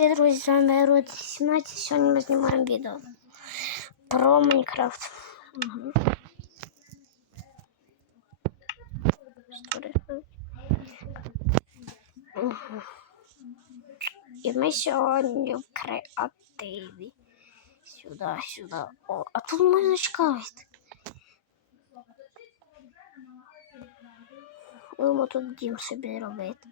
Привіт, друзі, з вами Рот 17. Сьогодні ми знімаємо відео про Майнкрафт. Угу. Угу. І ми сьогодні в креативі. Сюди, сюди. О, а тут можна чекати. Будемо тут дім собі робити.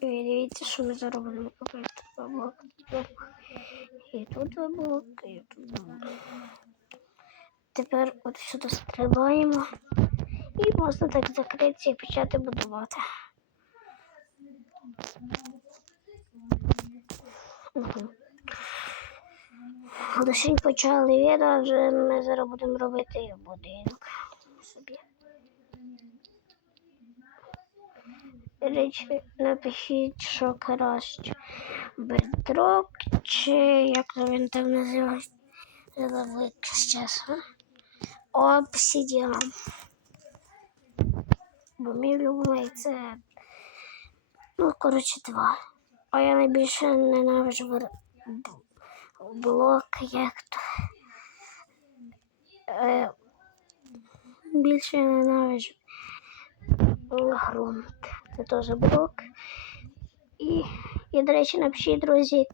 І дивіться, що ми блоки. І тут два блоки, і тут два блоки. Тепер от сюди стрибаємо. І можна так закритися і почати будувати. Угу. Лише почали відео, вже ми зараз будемо робити будинок собі. Речі, напишіть, що краще. Бедрок чи як він там називається? Забув зараз. Обсидіан. Бо мій любимий це. Ну, коротше, два. А я найбільше ненавиджу блок, як то. Е, більше ненавиджу грунт. Це теж блок. І, і до речі, напишіть, друзі,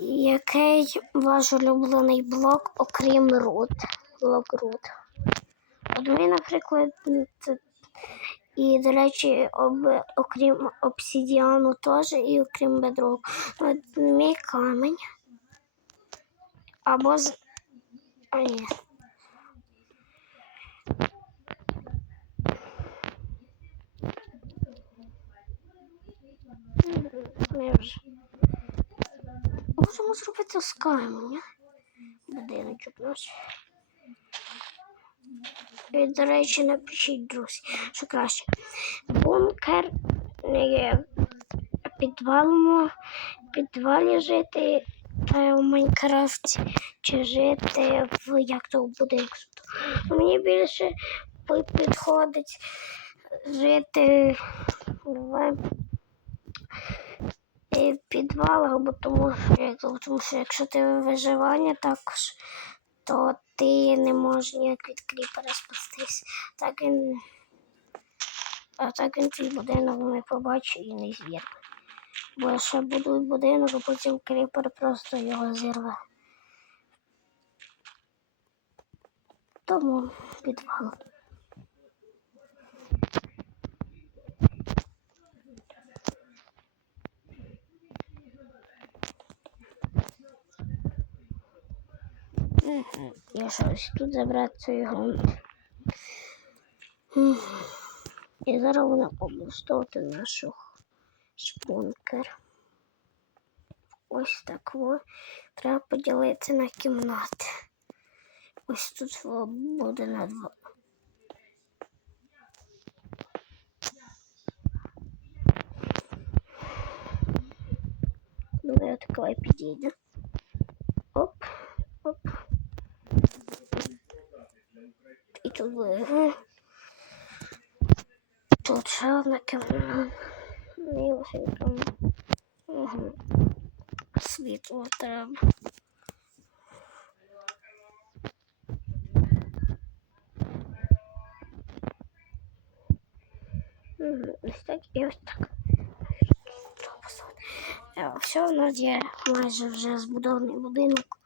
який, ваш улюблений блок, окрім рут. Блок рут. От мій, наприклад, це. І, до речі, об, окрім обсидіану теж і окрім бедрок. От мій камінь. Або з. А ні. Ми вже можемо зробити з каменя. Будиночок наш. І, до речі, напишіть, друзі, що краще. Бункер не є підвалом, підвалі жити е, в Майнкрафті чи жити в як то в будинку. Мені більше підходить жити в е, бо тому, тому що якщо ти виживання також, то ти не можеш ніяк від кріпера спастись. Так він, а так він твій будинок не побачить і не зірве. Бо ще будують будинок, а потім кріпер просто його зірве. Тому підвал. Я щось тут забрати цей. Мгм. І зараз вона облаштовувати нашу шпункер. Ось так во. Треба поділити на кімнати. Ось тут буде на два. Думаю, такова підійде. Оп, оп. І тут ще одна кімната. Мілшенька. Угу. Світло треба. Угу. Ось так і ось так. Е, Все, у нас є майже вже збудований будинок.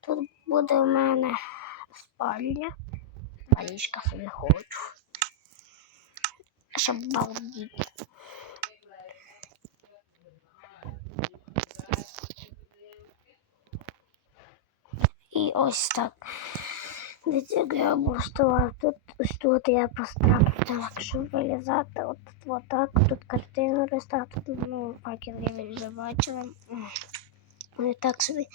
Тут буде у мене спальня. А ліжка собі хочу. Щоб балдіти. І ось так. До цього я облаштував. Тут ось тут я поставив так, щоб вилізати. От, от так. Тут картину розстав, тут ну, факел я вже бачила. Ну і так собі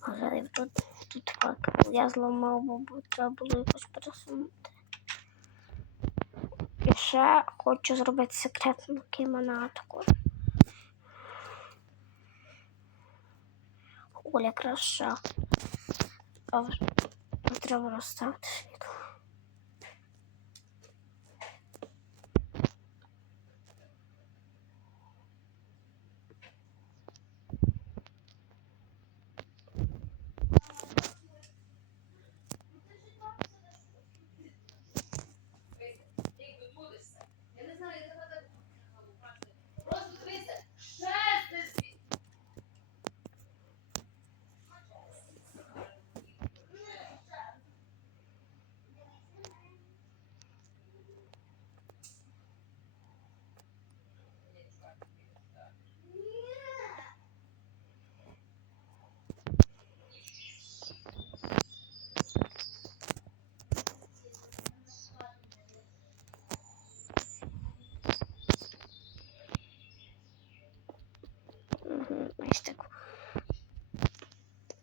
горів. Тут, тут так. Я зламав, бо треба було якось пересунути. І ще хочу зробити секретну кімонатку. Оля краса. А, треба розставити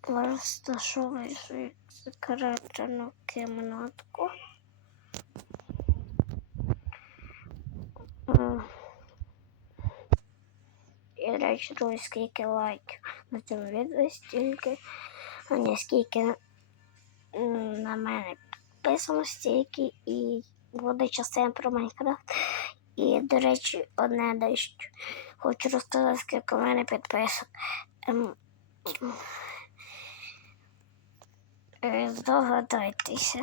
Розташовую свою секретну кімнатку. І речі, скільки лайків на цьому відео, стільки, а не скільки на мене підписано, стільки і буде частина про Майнкрафт. І, до речі, одне дещо. Хочу розказати, скільки в мене підписок. Ee, Doha'daydı işte.